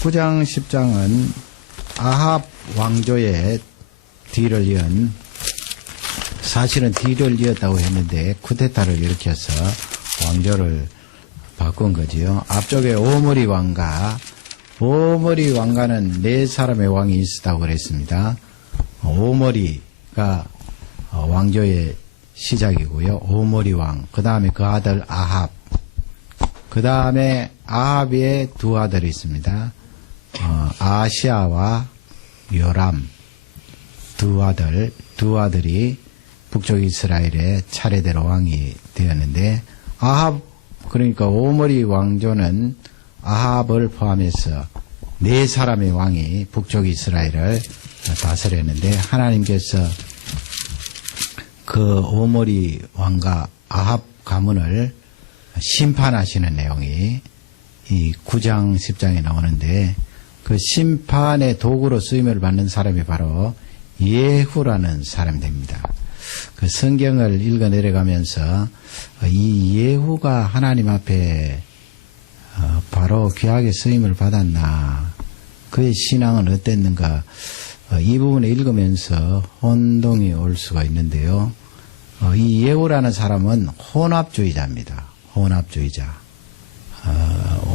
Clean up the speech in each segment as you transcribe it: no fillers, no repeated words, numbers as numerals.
구장 10장은 아합 왕조의 뒤를 이은, 사실은 뒤를 이었다고 했는데 쿠데타를 일으켜서 왕조를 바꾼 거지요. 앞쪽에 오므리 왕가는 네 사람의 왕이 있었다고 그랬습니다. 오므리가 왕조의 시작이고요. 오므리 왕, 그 다음에 그 아들 아합, 그 다음에 아합의 두 아들이 있습니다. 아시아와 요람 두 아들이 북쪽 이스라엘의 차례대로 왕이 되었는데, 아합, 그러니까 오므리 왕조는 아합을 포함해서 네 사람의 왕이 북쪽 이스라엘을 다스렸는데, 하나님께서 그 오므리 왕과 아합 가문을 심판하시는 내용이 이 9장 10장에 나오는데, 그 심판의 도구로 쓰임을 받는 사람이 바로 예후라는 사람이 됩니다. 그 성경을 읽어 내려가면서 이 예후가 하나님 앞에 바로 귀하게 쓰임을 받았나, 그의 신앙은 어땠는가, 이 부분을 읽으면서 혼동이 올 수가 있는데요. 이 예후라는 사람은 혼합주의자입니다. 혼합주의자.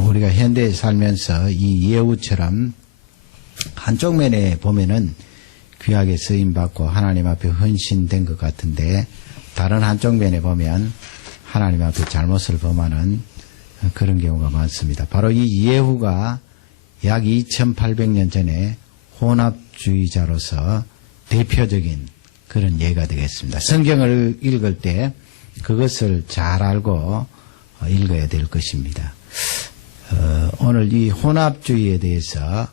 우리가 현대에 살면서 이 예후처럼 한쪽 면에 보면은 귀하게 쓰임받고 하나님 앞에 헌신된 것 같은데, 다른 한쪽 면에 보면 하나님 앞에 잘못을 범하는 그런 경우가 많습니다. 바로 이 예후가 약 2800년 전에 혼합주의자로서 대표적인 그런 예가 되겠습니다. 성경을 읽을 때 그것을 잘 알고 읽어야 될 것입니다. 오늘 이 혼합주의에 대해서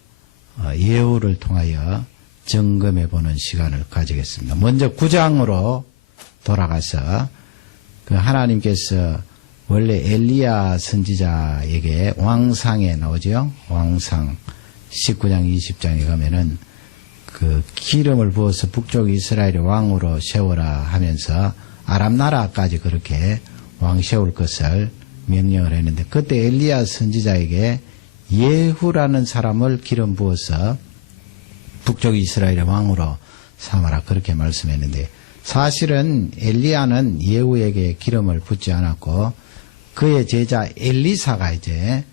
예후를 통하여 점검해 보는 시간을 가지겠습니다. 먼저 9장으로 돌아가서 그 하나님께서 원래 엘리야 선지자에게 왕상에 나오죠. 왕상 19장 20장에 가면은 그 기름을 부어서 북쪽 이스라엘의 왕으로 세워라 하면서 아람 나라까지 그렇게 왕 세울 것을 명령을 했는데, 그때 엘리야 선지자에게 예후라는 사람을 기름 부어서 북쪽 이스라엘의 왕으로 삼아라 그렇게 말씀했는데, 사실은 엘리야는 예후에게 기름을 붓지 않았고 그의 제자 엘리사가 이제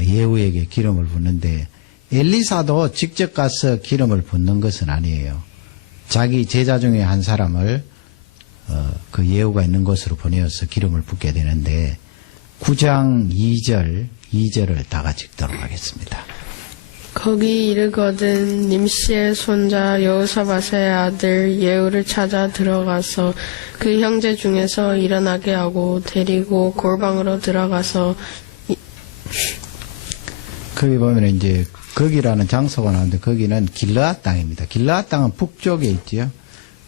예후에게 기름을 붓는데, 엘리사도 직접 가서 기름을 붓는 것은 아니에요. 자기 제자 중에 한 사람을 그 예후가 있는 곳으로 보내어서 기름을 붓게 되는데, 9장 2절을 다 같이 읽도록 하겠습니다. 거기 이르거든 님시의 손자 여호사밧의 아들 예후를 찾아 들어가서 그 형제 중에서 일어나게 하고 데리고 골방으로 들어가서, 거기 보면 이제 거기라는 장소가 나오는데, 거기는 길르앗 땅입니다. 길르앗 땅은 북쪽에 있지요.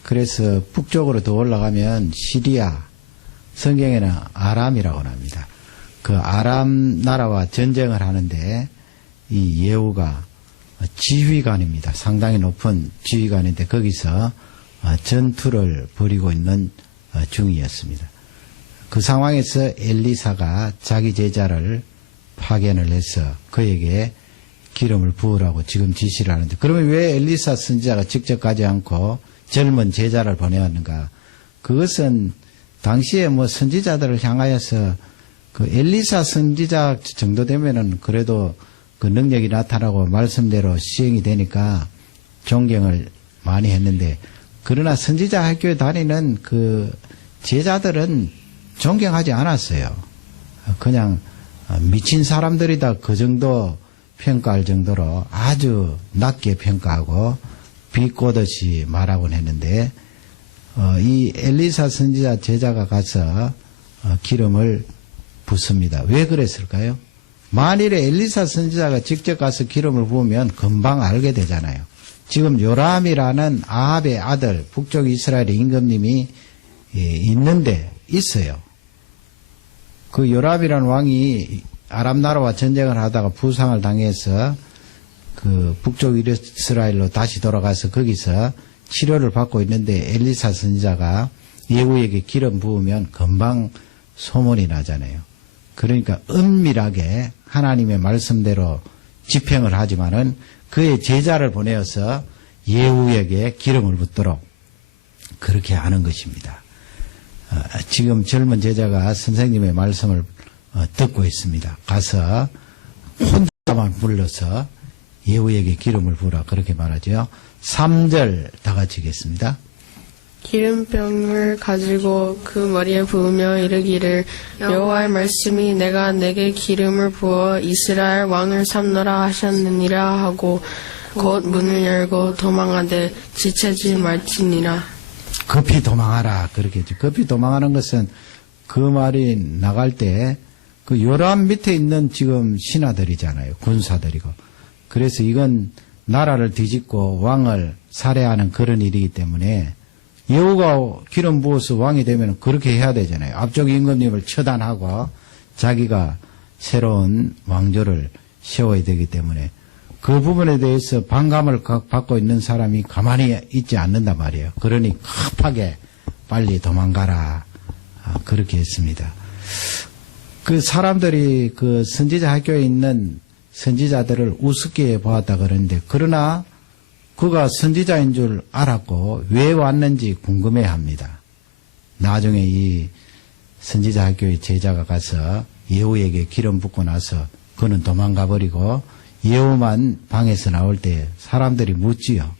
그래서 북쪽으로 더 올라가면 시리아, 성경에는 아람이라고 합니다. 그 아람 나라와 전쟁을 하는데 이 예후가 지휘관입니다. 상당히 높은 지휘관인데 거기서 전투를 벌이고 있는 중이었습니다. 그 상황에서 엘리사가 자기 제자를 파견을 해서 그에게 기름을 부으라고 지금 지시를 하는데, 그러면 왜 엘리사 선지자가 직접 가지 않고 젊은 제자를 보내왔는가? 그것은 당시에 뭐 선지자들을 향하여서 그 엘리사 선지자 정도 되면은 그래도 그 능력이 나타나고 말씀대로 시행이 되니까 존경을 많이 했는데, 그러나 선지자 학교에 다니는 그 제자들은 존경하지 않았어요. 그냥 미친 사람들이다 그 정도 평가할 정도로 아주 낮게 평가하고 비꼬듯이 말하곤 했는데, 이 엘리사 선지자 제자가 가서 기름을 붓습니다. 왜 그랬을까요? 만일에 엘리사 선지자가 직접 가서 기름을 부으면 금방 알게 되잖아요. 지금 요람이라는 아합의 아들, 북쪽 이스라엘의 임금님이 있어요. 그 요람이라는 왕이 아람 나라와 전쟁을 하다가 부상을 당해서 그 북쪽 이스라엘로 다시 돌아가서 거기서 치료를 받고 있는데, 엘리사 선지자가 예후에게 기름 부으면 금방 소문이 나잖아요. 그러니까 은밀하게 하나님의 말씀대로 집행을 하지만은 그의 제자를 보내어서 예후에게 기름을 붓도록 그렇게 하는 것입니다. 지금 젊은 제자가 선생님의 말씀을 듣고 있습니다. 가서 혼자만 불러서 예후에게 기름을 부으라 그렇게 말하죠. 3절 다 같이 읽겠습니다. 기름병을 가지고 그 머리에 부으며 이르기를 여호와의 말씀이 내가 내게 기름을 부어 이스라엘 왕을 삼노라 하셨느니라 하고 곧 문을 열고 도망하되 지체지 말지니라. 급히 도망하라 그렇게 했죠. 급히 도망하는 것은 그 말이 나갈 때 그 요람 밑에 있는 지금 신하들이잖아요. 군사들이고. 그래서 이건 나라를 뒤집고 왕을 살해하는 그런 일이기 때문에 예후가 기름 부어서 왕이 되면 그렇게 해야 되잖아요. 앞쪽 임금님을 처단하고 자기가 새로운 왕조를 세워야 되기 때문에 그 부분에 대해서 반감을 받고 있는 사람이 가만히 있지 않는단 말이에요. 그러니 급하게 빨리 도망가라 그렇게 했습니다. 그 사람들이 그 선지자 학교에 있는 선지자들을 우습게 보았다 그러는데 그러나 그가 선지자인 줄 알았고 왜 왔는지 궁금해합니다. 나중에 이 선지자 학교의 제자가 가서 예후에게 기름 붓고 나서 그는 도망가 버리고 예후만 방에서 나올 때 사람들이 묻지요.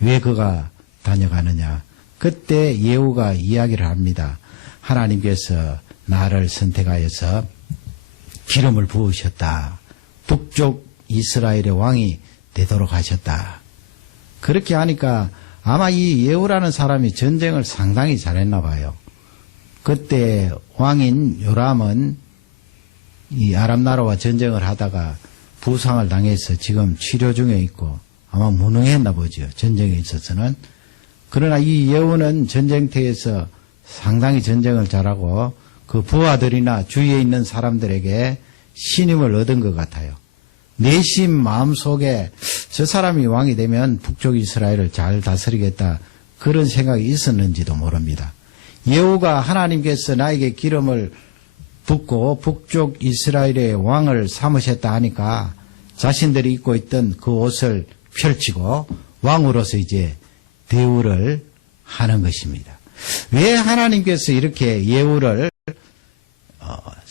왜 그가 다녀가느냐. 그때 예후가 이야기를 합니다. 하나님께서 나를 선택하여서 기름을 부으셨다. 북쪽 이스라엘의 왕이 되도록 하셨다. 그렇게 하니까 아마 이 예후라는 사람이 전쟁을 상당히 잘했나 봐요. 그때 왕인 요람은 이 아람 나라와 전쟁을 하다가 부상을 당해서 지금 치료 중에 있고 아마 무능했나 보죠. 전쟁에 있어서는. 그러나 이 예후는 전쟁터에서 상당히 전쟁을 잘하고 그 부하들이나 주위에 있는 사람들에게 신임을 얻은 것 같아요. 내심 마음속에 저 사람이 왕이 되면 북쪽 이스라엘을 잘 다스리겠다 그런 생각이 있었는지도 모릅니다. 예후가 하나님께서 나에게 기름을 붓고 북쪽 이스라엘의 왕을 삼으셨다 하니까 자신들이 입고 있던 그 옷을 펼치고 왕으로서 이제 대우를 하는 것입니다. 왜 하나님께서 이렇게 예후를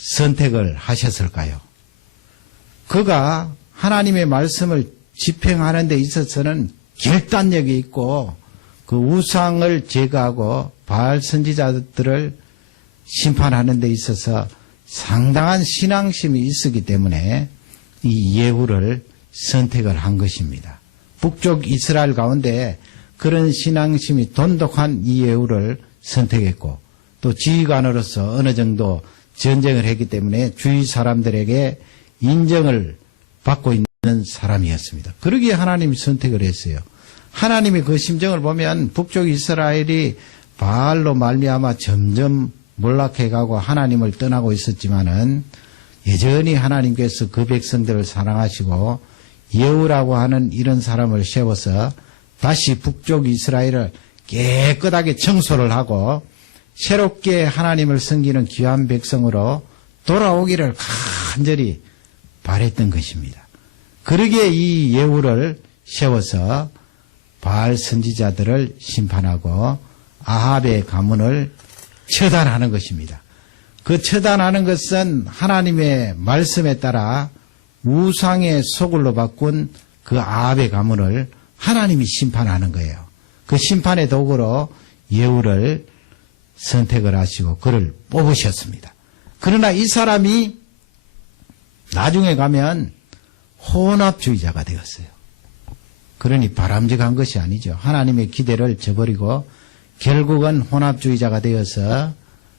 선택을 하셨을까요? 그가 하나님의 말씀을 집행하는 데 있어서는 결단력이 있고 그 우상을 제거하고 바알 선지자들을 심판하는 데 있어서 상당한 신앙심이 있었기 때문에 이 예후를 선택을 한 것입니다. 북쪽 이스라엘 가운데 그런 신앙심이 돈독한 이 예후를 선택했고 또 지휘관으로서 어느 정도 전쟁을 했기 때문에 주위 사람들에게 인정을 받고 있는 사람이었습니다. 그러기에 하나님이 선택을 했어요. 하나님이 그 심정을 보면 북쪽 이스라엘이 바알로 말미암아 점점 몰락해가고 하나님을 떠나고 있었지만은 여전히 하나님께서 그 백성들을 사랑하시고 예후라고 하는 이런 사람을 세워서 다시 북쪽 이스라엘을 깨끗하게 청소를 하고 새롭게 하나님을 섬기는 귀한 백성으로 돌아오기를 간절히 바랬던 것입니다. 그러기에 이 예후를 세워서 바알 선지자들을 심판하고 아합의 가문을 처단하는 것입니다. 그 처단하는 것은 하나님의 말씀에 따라 우상의 소굴로 바꾼 그 아합의 가문을 하나님이 심판하는 거예요. 그 심판의 도구로 예후를 선택을 하시고 그를 뽑으셨습니다. 그러나 이 사람이 나중에 가면 혼합주의자가 되었어요. 그러니 바람직한 것이 아니죠. 하나님의 기대를 저버리고 결국은 혼합주의자가 되어서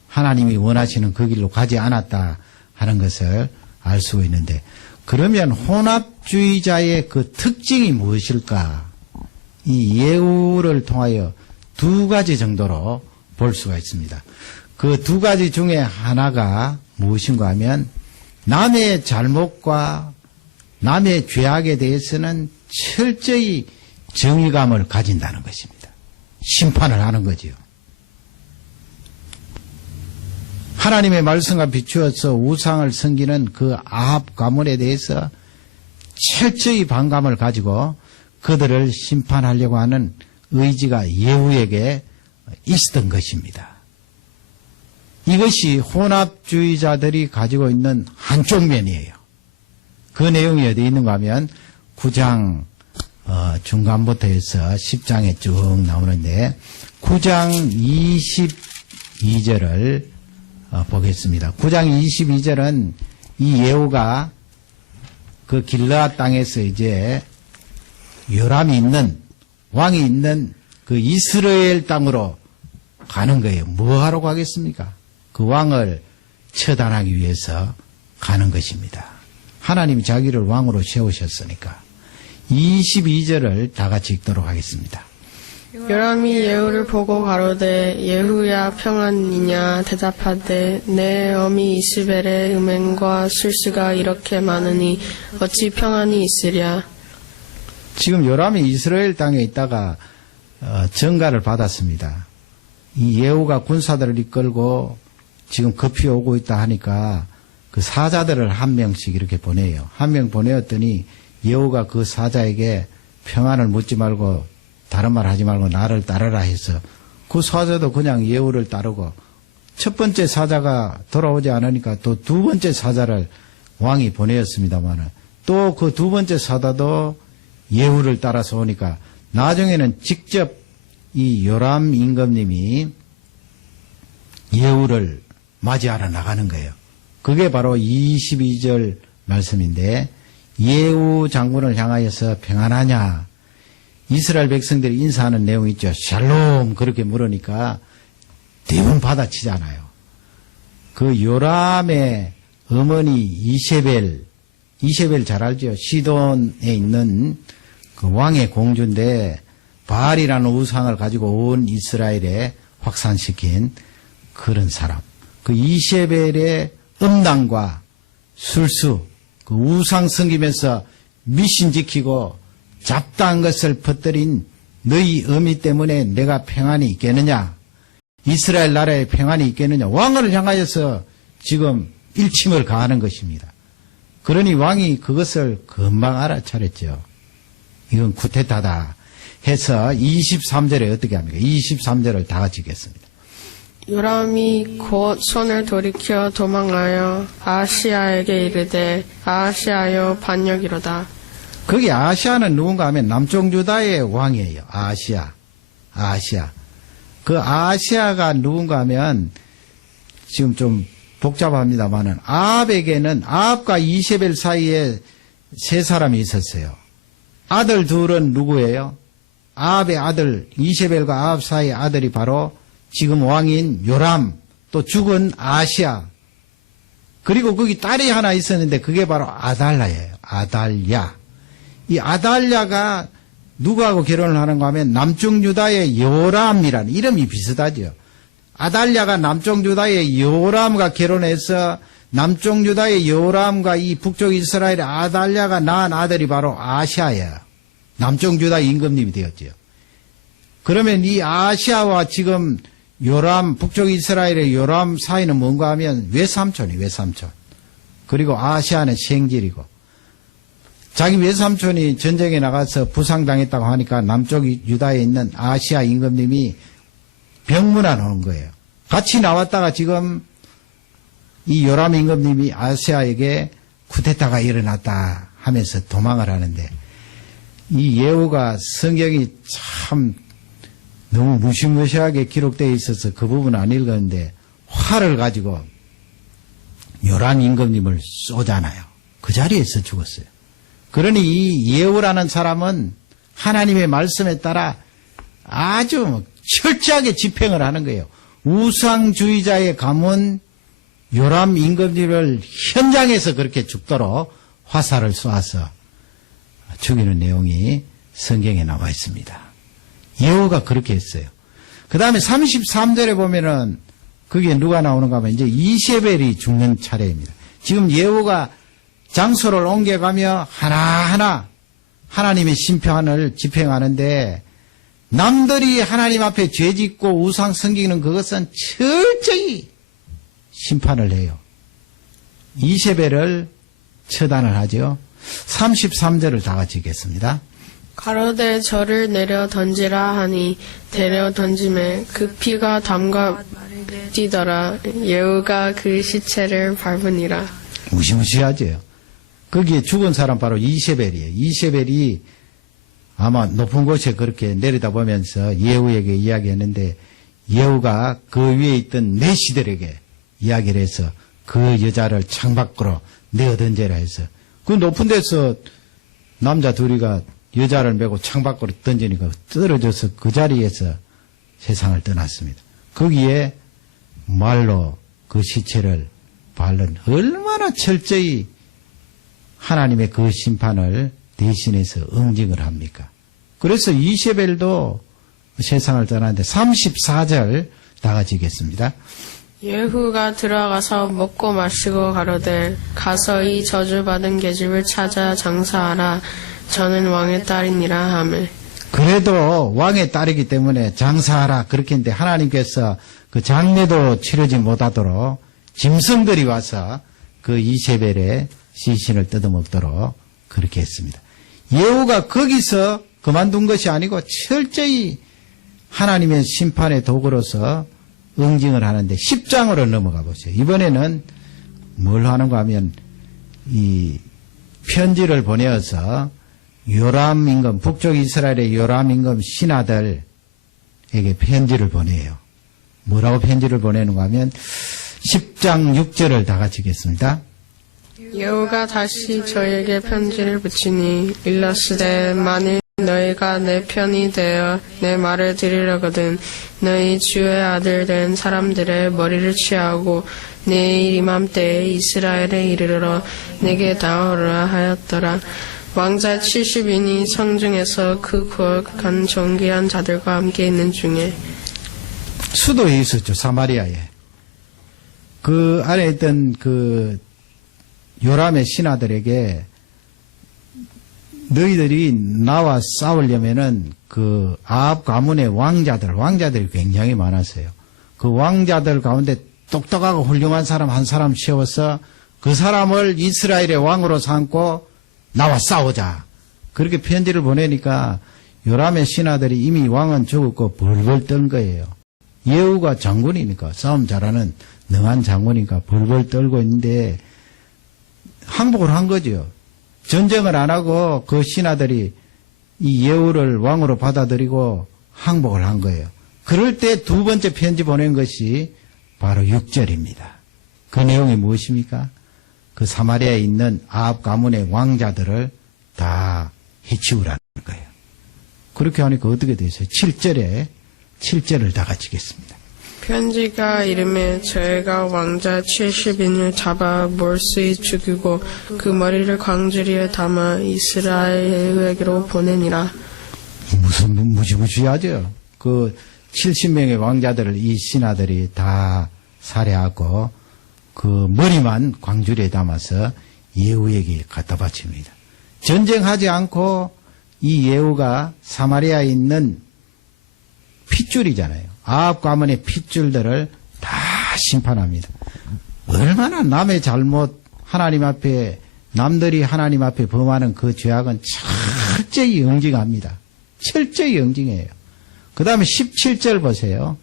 하나님이 원하시는 그 길로 가지 않았다 하는 것을 알 수 있는데 그러면 혼합주의자의 그 특징이 무엇일까? 이 예후를 통하여 두 가지 정도로 볼 수가 있습니다. 그 두 가지 중에 하나가 무엇인가 하면 남의 잘못과 남의 죄악에 대해서는 철저히 정의감을 가진다는 것입니다. 심판을 하는 거지요. 하나님의 말씀과 비추어서 우상을 섬기는 그 아합 가문에 대해서 철저히 반감을 가지고 그들을 심판하려고 하는 의지가 예후에게 있었던 것입니다. 이것이 혼합주의자들이 가지고 있는 한쪽 면이에요. 그 내용이 어디 있는가 하면 9장 중간부터 해서 10장에 쭉 나오는데 9장 22절을 보겠습니다. 9장 22절은 이 예후가 그 길르앗 땅에서 이제 요람이 있는 왕이 있는 그 이스라엘 땅으로 가는 거예요. 뭐 하러 가겠습니까? 그 왕을 처단하기 위해서 가는 것입니다. 하나님이 자기를 왕으로 세우셨으니까. 22절을 다 같이 읽도록 하겠습니다. 요람이 예후를 보고 가로되 예후야 평안이냐 대답하되 내 어미 이스벨의 음행과 술수가 이렇게 많으니 어찌 평안이 있으랴. 지금 요람이 이스라엘 땅에 있다가 전가를 받았습니다. 이 예후가 군사들을 이끌고 지금 급히 오고 있다 하니까 그 사자들을 한 명씩 이렇게 보내요. 한 명 보내었더니 예후가 그 사자에게 평안을 묻지 말고 다른 말 하지 말고 나를 따르라 해서 그 사자도 그냥 예후를 따르고 첫 번째 사자가 돌아오지 않으니까 또 두 번째 사자를 왕이 보내었습니다만 또 그 두 번째 사자도 예후를 따라서 오니까 나중에는 직접 이 요람 임금님이 예후를 맞이하러 나가는 거예요. 그게 바로 22절 말씀인데 예후 장군을 향하여서 평안하냐 이스라엘 백성들이 인사하는 내용이 있죠. 샬롬 그렇게 물으니까 대부분 받아치잖아요. 그 요람의 어머니 이세벨 잘 알죠. 시돈에 있는 그 왕의 공주인데 바알이라는 우상을 가지고 온 이스라엘에 확산시킨 그런 사람. 그 이세벨의 음란과 술수, 그 우상 섬기면서 미신 지키고 잡다한 것을 퍼뜨린 너희 어미 때문에 내가 평안이 있겠느냐? 이스라엘 나라에 평안이 있겠느냐? 왕을 향하여서 지금 일침을 가하는 것입니다. 그러니 왕이 그것을 금방 알아차렸죠. 이건 쿠데타다 해서 23절에 어떻게 합니까? 23절을 다 같이 읽겠습니다. 요람이 곧 손을 돌이켜 도망하여 아하시아에게 이르되 아하시아여 반역이로다. 거기 아하시아는 누군가 하면 남쪽 유다의 왕이에요. 아하시아. 그 아하시아가 누군가 하면 지금 좀 복잡합니다만은 아합에게는 아합과 이세벨 사이에 세 사람이 있었어요. 아들 둘은 누구예요? 아합의 아들 이세벨과 아합 사이의 아들이 바로 지금 왕인 요람, 또 죽은 아하시아. 그리고 거기 딸이 하나 있었는데 그게 바로 아달랴예요. 아달랴. 이 아달랴가 누구하고 결혼을 하는가 하면 남쪽 유다의 요람이라는 이름이 비슷하죠. 아달랴가 남쪽 유다의 요람과 결혼해서 남쪽 유다의 요람과 이 북쪽 이스라엘의 아달랴가 낳은 아들이 바로 아시아예요. 남쪽 유다 임금님이 되었죠. 그러면 이 아시아와 지금 요람, 북쪽 이스라엘의 요람 사이는 뭔가 하면 외삼촌이. 그리고 아시아는 생질이고 자기 외삼촌이 전쟁에 나가서 부상당했다고 하니까 남쪽 유다에 있는 아시아 임금님이 병문안 오는 거예요. 같이 나왔다가 지금 이 요람 임금님이 아시아에게 쿠데타가 일어났다 하면서 도망을 하는데 이 예후가 성경이 참 너무 무시무시하게 기록되어 있어서 그 부분 안 읽었는데 활을 가지고 요람 임금님을 쏘잖아요. 그 자리에서 죽었어요. 그러니 이 예후라는 사람은 하나님의 말씀에 따라 아주 철저하게 집행을 하는 거예요. 우상주의자의 가문 요람 임금님을 현장에서 그렇게 죽도록 화살을 쏘아서 죽이는 내용이 성경에 나와 있습니다. 예후가 그렇게 했어요. 그 다음에 33절에 보면은 그게 누가 나오는가 하면 이제 이세벨이 죽는 차례입니다. 지금 예후가 장소를 옮겨가며 하나하나 하나님의 심판을 집행하는데 남들이 하나님 앞에 죄짓고 우상 섬기는 그것은 철저히 심판을 해요. 이세벨을 처단을 하죠. 33절을 다 같이 읽겠습니다. 가로되 저를 내려 던지라 하니 내려 던짐에 그 피가 담가 뛰더라. 예후가 그 시체를 밟으니라. 무시무시하죠. 거기에 죽은 사람 바로 이세벨이에요. 이세벨이 아마 높은 곳에 그렇게 내려다보면서 예후에게 이야기했는데 예후가 그 위에 있던 내시들에게 이야기를 해서 그 여자를 창밖으로 내어던져라 해서 그 높은 데서 남자 둘이가 여자를 메고 창밖으로 던지니까 떨어져서 그 자리에서 세상을 떠났습니다. 거기에 말로 그 시체를 밟는 얼마나 철저히 하나님의 그 심판을 대신해서 응징을 합니까? 그래서 이세벨도 세상을 떠났는데 34절 다 같이 읽겠습니다. 예후가 들어가서 먹고 마시고 가로되 가서 이 저주받은 계집을 찾아 장사하라. 저는 왕의 딸이니라 하매. 그래도 왕의 딸이기 때문에 장사하라 그렇게 했는데 하나님께서 그 장례도 치르지 못하도록 짐승들이 와서 그 이세벨의 시신을 뜯어먹도록 그렇게 했습니다. 예후가 거기서 그만둔 것이 아니고 철저히 하나님의 심판의 도구로서 응징을 하는데 10장으로 넘어가 보세요. 이번에는 뭘 하는가 하면 이 편지를 보내어서 요람 임금, 북쪽 이스라엘의 요람 임금 신하들에게 편지를 보내요. 뭐라고 편지를 보내는가 하면 10장 6절을 다 같이 읽겠습니다. 예후가 다시 저에게 편지를 붙이니 일러스되 만일 너희가 내 편이 되어 내 말을 들으려거든 너희 주의 아들 된 사람들의 머리를 취하고 내일 이맘때에 이스라엘에 이르러 내게 나오라 하였더라. 왕자 70인이 성중에서 그 구역한 존귀한 자들과 함께 있는 중에 수도에 있었죠. 사마리아에. 그 안에 있던 그 요람의 신하들에게 너희들이 나와 싸우려면은 그 아합 가문의 왕자들이 굉장히 많았어요. 그 왕자들 가운데 똑똑하고 훌륭한 사람 한 사람 세워서 그 사람을 이스라엘의 왕으로 삼고 나와 싸우자. 그렇게 편지를 보내니까 요람의 신하들이 이미 왕은 죽었고 벌벌 떤 거예요. 예후가 장군이니까 싸움 잘하는 능한 장군이니까 벌벌 떨고 있는데 항복을 한 거죠. 전쟁을 안 하고 그 신하들이 이 예후를 왕으로 받아들이고 항복을 한 거예요. 그럴 때 두 번째 편지 보낸 것이 바로 6절입니다. 그 내용이 무엇입니까? 그 사마리아에 있는 아합 가문의 왕자들을 다 해치우라는 거예요. 그렇게 하니까 어떻게 되세요? 7절을 다 같이 읽겠습니다. 편지가 이름에 저희가 왕자 70인을 잡아 몰수히 죽이고 그 머리를 광주리에 담아 이스라엘에게로 보내니라. 무슨 무지무지하죠. 그 70명의 왕자들을 이 신하들이 다 살해하고 그 머리만 광주리에 담아서 예후에게 갖다 바칩니다. 전쟁하지 않고 이 예후가 사마리아에 있는 핏줄이잖아요. 아합 가문의 핏줄들을 다 심판합니다. 얼마나 남의 잘못 하나님 앞에 남들이 하나님 앞에 범하는 그 죄악은 철저히 응징합니다. 철저히 응징해요. 그 다음에 17절 보세요.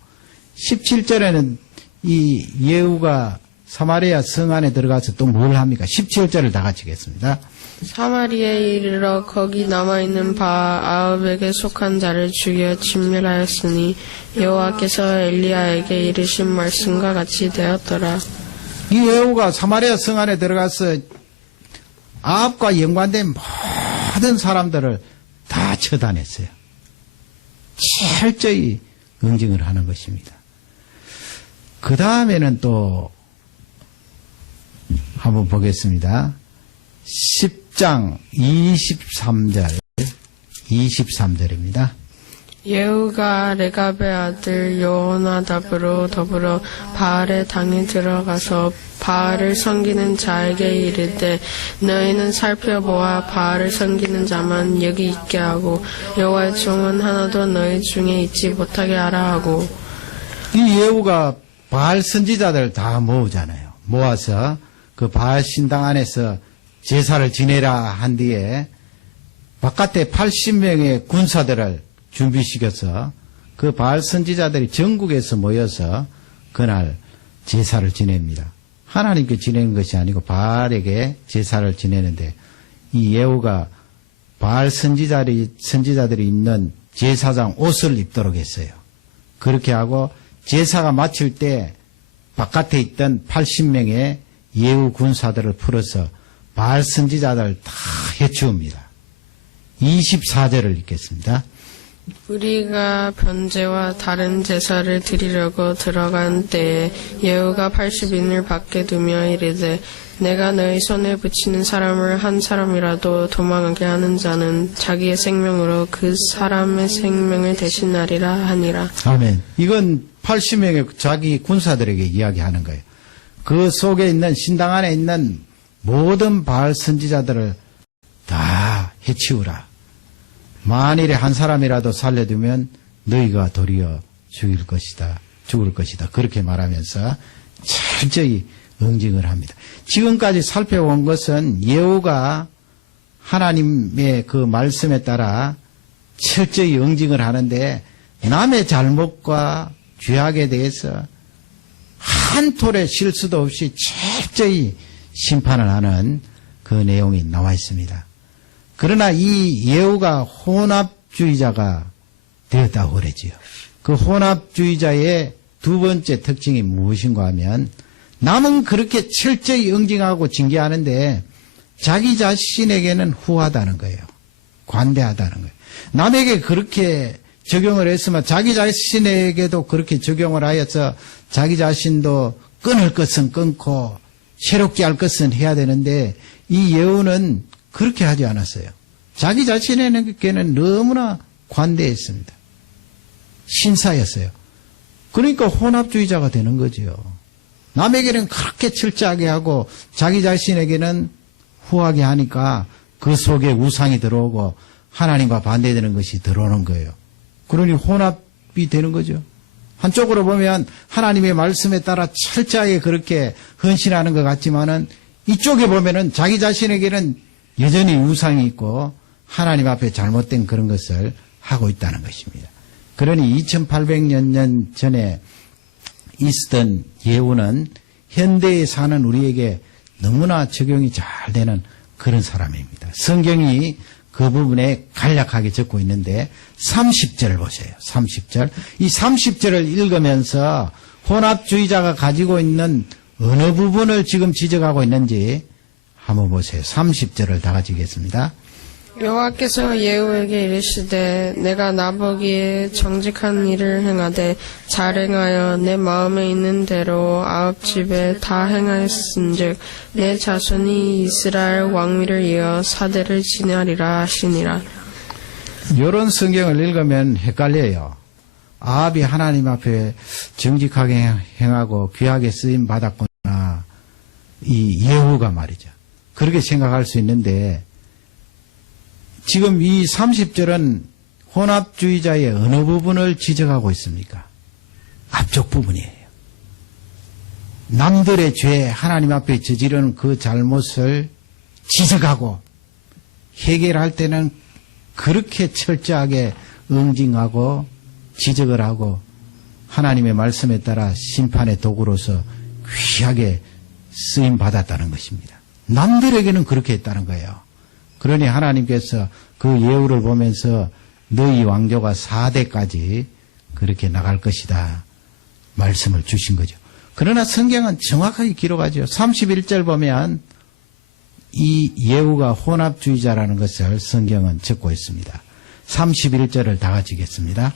17절에는 이 예후가 사마리아 성 안에 들어가서 또 뭘 합니까? 17절을 다 같이 읽겠습니다. 사마리아에 이르러 거기 남아있는 아합에게 속한 자를 죽여 진멸하였으니 여호와께서 엘리야에게 이르신 말씀과 같이 되었더라. 이 예후가 사마리아 성 안에 들어가서 아합과 연관된 모든 사람들을 다 처단했어요. 철저히 응징을 하는 것입니다. 그 다음에는 또 한번 보겠습니다. 10장 23절입니다. 예후가 레갑의 아들 여호나답으로 더불어 바알의 당에 들어가서 바알을 섬기는 자에게 이르되 너희는 살펴보아 바알을 섬기는 자만 여기 있게 하고 여호와의 종은 하나도 너희 중에 있지 못하게 하라 하고. 이 예후가 바알 선지자들 다 모으잖아요. 모아서 그 바알 신당 안에서 제사를 지내라 한 뒤에 바깥에 80명의 군사들을 준비시켜서 그 바알 선지자들이 전국에서 모여서 그날 제사를 지냅니다. 하나님께 지내는 것이 아니고 바알에게 제사를 지내는데 이 예후가 바알 선지자들이 있는 제사장 옷을 입도록 했어요. 그렇게 하고 제사가 마칠 때 바깥에 있던 80명의 예후 군사들을 풀어서 바알 선지자들을 다 해치웁니다. 24절을 읽겠습니다. 우리가 번제와 다른 제사를 드리려고 들어간 때에 예후가 80인을 밖에 두며 이르되 내가 너희 손에 붙이는 사람을 한 사람이라도 도망하게 하는 자는 자기의 생명으로 그 사람의 생명을 대신하리라 하니라. 아멘. 이건 80명의 자기 군사들에게 이야기하는 거예요. 그 속에 있는 신당 안에 있는 모든 바알 선지자들을 다 해치우라. 만일에 한 사람이라도 살려두면 너희가 도리어 죽을 것이다. 그렇게 말하면서 철저히 응징을 합니다. 지금까지 살펴본 것은 예후가 하나님의 그 말씀에 따라 철저히 응징을 하는데 남의 잘못과 죄악에 대해서 한 톨의 실수도 없이 철저히 심판을 하는 그 내용이 나와 있습니다. 그러나 이 예후가 혼합주의자가 되었다고 그러지요. 그 혼합주의자의 두 번째 특징이 무엇인가 하면 남은 그렇게 철저히 응징하고 징계하는데 자기 자신에게는 후하다는 거예요. 관대하다는 거예요. 남에게 그렇게 적용을 했으면 자기 자신에게도 그렇게 적용을 하여서 자기 자신도 끊을 것은 끊고 새롭게 할 것은 해야 되는데 이 예후는 그렇게 하지 않았어요. 자기 자신에게는 너무나 관대했습니다. 신사였어요. 그러니까 혼합주의자가 되는 거죠. 남에게는 그렇게 철저하게 하고 자기 자신에게는 후하게 하니까 그 속에 우상이 들어오고 하나님과 반대되는 것이 들어오는 거예요. 그러니 혼합이 되는 거죠. 한쪽으로 보면 하나님의 말씀에 따라 철저하게 그렇게 헌신하는 것 같지만은 이쪽에 보면은 자기 자신에게는 여전히 우상이 있고 하나님 앞에 잘못된 그런 것을 하고 있다는 것입니다. 그러니 2800년 전에 있었던 예후는 현대에 사는 우리에게 너무나 적용이 잘 되는 그런 사람입니다. 성경이 그 부분에 간략하게 적고 있는데 30절을 보세요. 30절. 이 30절을 읽으면서 혼합주의자가 가지고 있는 어느 부분을 지금 지적하고 있는지 한번 보세요. 30절을 다 같이 읽겠습니다. 여호와께서 예후에게 이르시되 내가 나보기에 정직한 일을 행하되 잘 행하여 내 마음에 있는 대로 아홉 집에 다 행하였은즉 내 자손이 이스라엘 왕위를 이어 사대를 지내리라 하시니라. 이런 성경을 읽으면 헷갈려요. 아합이 하나님 앞에 정직하게 행하고 귀하게 쓰임 받았구나. 이 예후가 말이죠. 그렇게 생각할 수 있는데 지금 이 30절은 혼합주의자의 어느 부분을 지적하고 있습니까? 앞쪽 부분이에요. 남들의 죄, 하나님 앞에 저지른 그 잘못을 지적하고 해결할 때는 그렇게 철저하게 응징하고 지적을 하고 하나님의 말씀에 따라 심판의 도구로서 귀하게 쓰임받았다는 것입니다. 남들에게는 그렇게 했다는 거예요. 그러니 하나님께서 그 예후를 보면서 너희 왕조가 4대까지 그렇게 나갈 것이다 말씀을 주신 거죠. 그러나 성경은 정확하게 기록하죠. 31절 보면 이 예후가 혼합주의자라는 것을 성경은 적고 있습니다. 31절을 다 같이 읽겠습니다.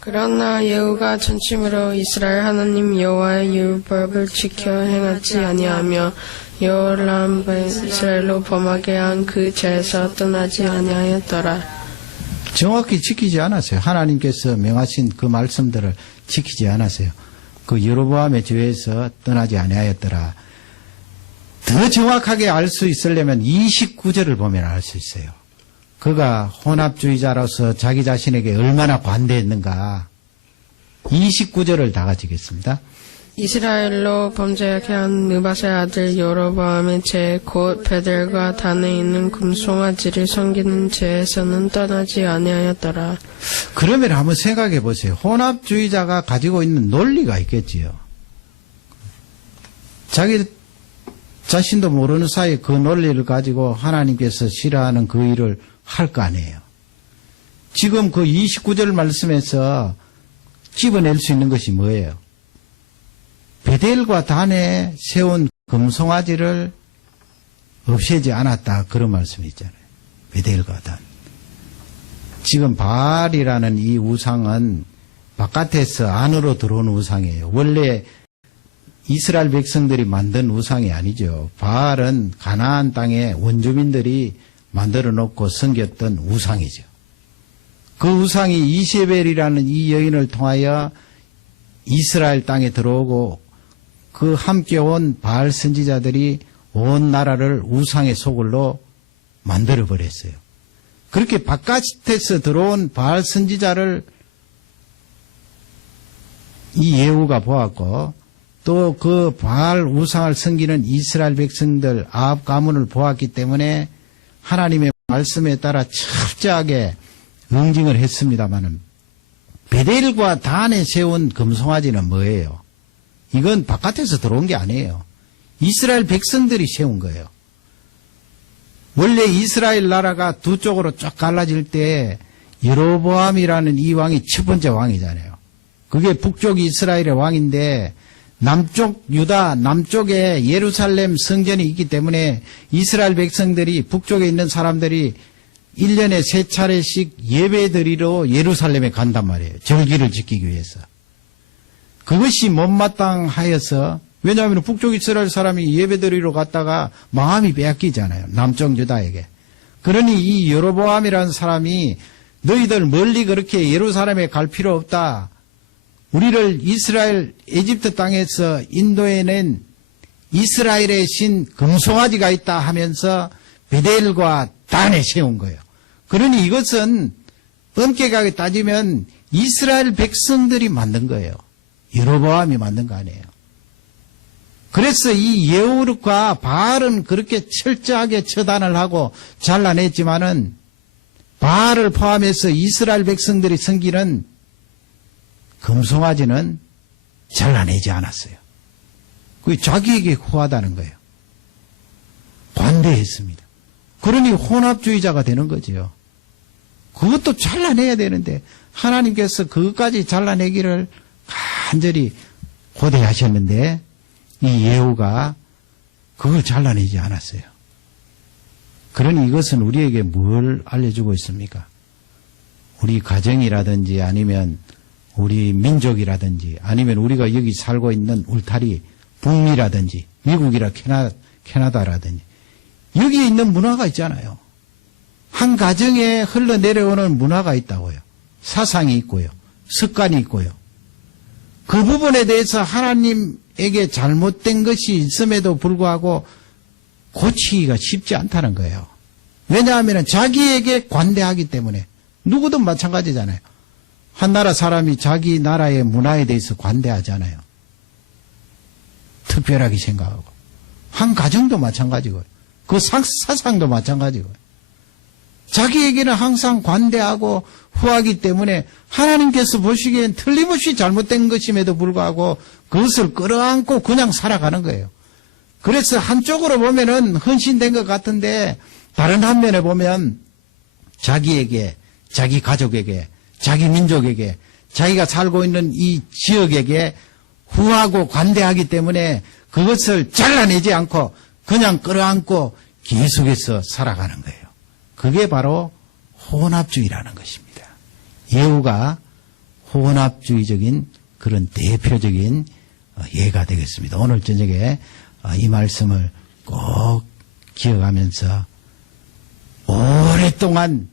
그러나 예후가 전심으로 이스라엘 하나님 여호와의 율법을 지켜 행하지 아니하며 여호람 이스라엘로 범하게 한 그 죄에서 떠나지 아니하였더라. 정확히 지키지 않았어요. 하나님께서 명하신 그 말씀들을 지키지 않았어요. 그 여로보암의 죄에서 떠나지 아니하였더라. 더 정확하게 알 수 있으려면 29절을 보면 알 수 있어요. 그가 혼합주의자로서 자기 자신에게 얼마나 관대했는가. 29절을 다 같이 읽겠습니다. 이스라엘로 범죄하게 한 느밧의 아들 여로보암의 죄 곧 베델과 단에 있는 금송아지를 섬기는 죄에서는 떠나지 아니하였더라. 그러면 한번 생각해 보세요. 혼합주의자가 가지고 있는 논리가 있겠지요. 자기 자신도 모르는 사이에 그 논리를 가지고 하나님께서 싫어하는 그 일을 할 거 아니에요. 지금 그 29절 말씀에서 집어낼 수 있는 것이 뭐예요? 베델과 단에 세운 금송아지를 없애지 않았다. 그런 말씀이 있잖아요. 베델과 단. 지금 바알이라는 이 우상은 바깥에서 안으로 들어온 우상이에요. 원래 이스라엘 백성들이 만든 우상이 아니죠. 바알은 가나안 땅에 원주민들이 만들어 놓고 섬겼던 우상이죠. 그 우상이 이세벨이라는 이 여인을 통하여 이스라엘 땅에 들어오고 그 함께 온 바알 선지자들이 온 나라를 우상의 소굴로 만들어 버렸어요. 그렇게 바깥에서 들어온 바알 선지자를 이 예후가 보았고 또 그 바알 우상을 섬기는 이스라엘 백성들 아합 가문을 보았기 때문에 하나님의 말씀에 따라 철저하게 응징을 했습니다마는 베델과 단에 세운 금송아지는 뭐예요? 이건 바깥에서 들어온 게 아니에요. 이스라엘 백성들이 세운 거예요. 원래 이스라엘 나라가 두 쪽으로 쫙 갈라질 때 여로보암이라는 이 왕이 첫 번째 왕이잖아요. 그게 북쪽 이스라엘의 왕인데 남쪽 유다, 남쪽에 예루살렘 성전이 있기 때문에 이스라엘 백성들이 북쪽에 있는 사람들이 1년에 3차례씩 예배드리러 예루살렘에 간단 말이에요. 절기를 지키기 위해서. 그것이 못마땅하여서 왜냐하면 북쪽 이스라엘 사람이 예배드리러 갔다가 마음이 빼앗기잖아요. 남쪽 유다에게. 그러니 이 여로보암이라는 사람이 너희들 멀리 그렇게 예루살렘에 갈 필요 없다. 우리를 이스라엘 에집트 땅에서 인도해낸 이스라엘의 신 금송아지가 있다 하면서 베델과 단에 세운 거예요. 그러니 이것은 엄격하게 따지면 이스라엘 백성들이 만든 거예요. 여로보암이 만든 거 아니에요. 그래서 이 예후가 바알은 그렇게 철저하게 처단을 하고 잘라냈지만은 바알을 포함해서 이스라엘 백성들이 섬기는 금송아지는 잘라내지 않았어요. 그게 자기에게 후하다는 거예요. 반대했습니다. 그러니 혼합주의자가 되는 거죠. 그것도 잘라내야 되는데 하나님께서 그것까지 잘라내기를 간절히 고대하셨는데 이 예후가 그걸 잘라내지 않았어요. 그러니 이것은 우리에게 뭘 알려주고 있습니까? 우리 가정이라든지 아니면 우리 민족이라든지 아니면 우리가 여기 살고 있는 울타리 북미라든지 미국이라 캐나다라든지 여기에 있는 문화가 있잖아요. 한 가정에 흘러내려오는 문화가 있다고요. 사상이 있고요. 습관이 있고요. 그 부분에 대해서 하나님에게 잘못된 것이 있음에도 불구하고 고치기가 쉽지 않다는 거예요. 왜냐하면 자기에게 관대하기 때문에 누구든 마찬가지잖아요. 한 나라 사람이 자기 나라의 문화에 대해서 관대하잖아요. 특별하게 생각하고. 한 가정도 마찬가지고요. 그 사상도 마찬가지고요. 자기에게는 항상 관대하고 후하기 때문에 하나님께서 보시기엔 틀림없이 잘못된 것임에도 불구하고 그것을 끌어안고 그냥 살아가는 거예요. 그래서 한쪽으로 보면은 헌신된 것 같은데 다른 한면에 보면 자기에게, 자기 가족에게, 자기 민족에게, 자기가 살고 있는 이 지역에게 후하고 관대하기 때문에 그것을 잘라내지 않고 그냥 끌어안고 계속해서 살아가는 거예요. 그게 바로 혼합주의라는 것입니다. 예후가 혼합주의적인 그런 대표적인 예가 되겠습니다. 오늘 저녁에 이 말씀을 꼭 기억하면서 오랫동안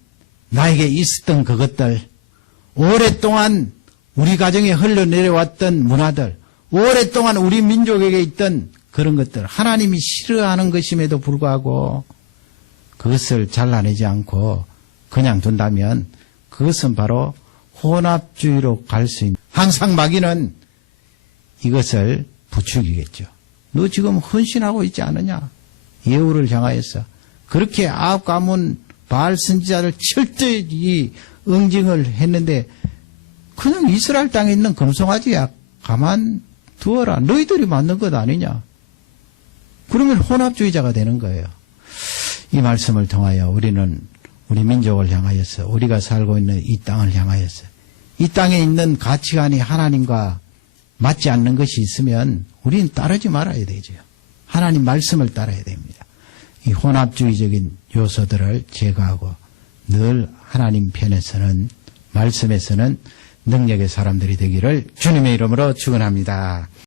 나에게 있었던 그것들, 오랫동안 우리 가정에 흘러내려왔던 문화들, 오랫동안 우리 민족에게 있던 그런 것들, 하나님이 싫어하는 것임에도 불구하고 그것을 잘라내지 않고 그냥 둔다면 그것은 바로 혼합주의로 갈 수 있는, 항상 마귀는 이것을 부추기겠죠. 너 지금 헌신하고 있지 않느냐? 예후를 향하여서. 그렇게 아합 가문 바알 선지자를 철저히 응징을 했는데 그냥 이스라엘 땅에 있는 금송아지야 가만 두어라. 너희들이 만든 것 아니냐? 그러면 혼합주의자가 되는 거예요. 이 말씀을 통하여 우리는 우리 민족을 향하여서 우리가 살고 있는 이 땅을 향하여서 이 땅에 있는 가치관이 하나님과 맞지 않는 것이 있으면 우리는 따르지 말아야 되죠. 하나님 말씀을 따라야 됩니다. 이 혼합주의적인 요소들을 제거하고 늘 하나님 편에서는 말씀에서는 능력의 사람들이 되기를 주님의 이름으로 축원합니다.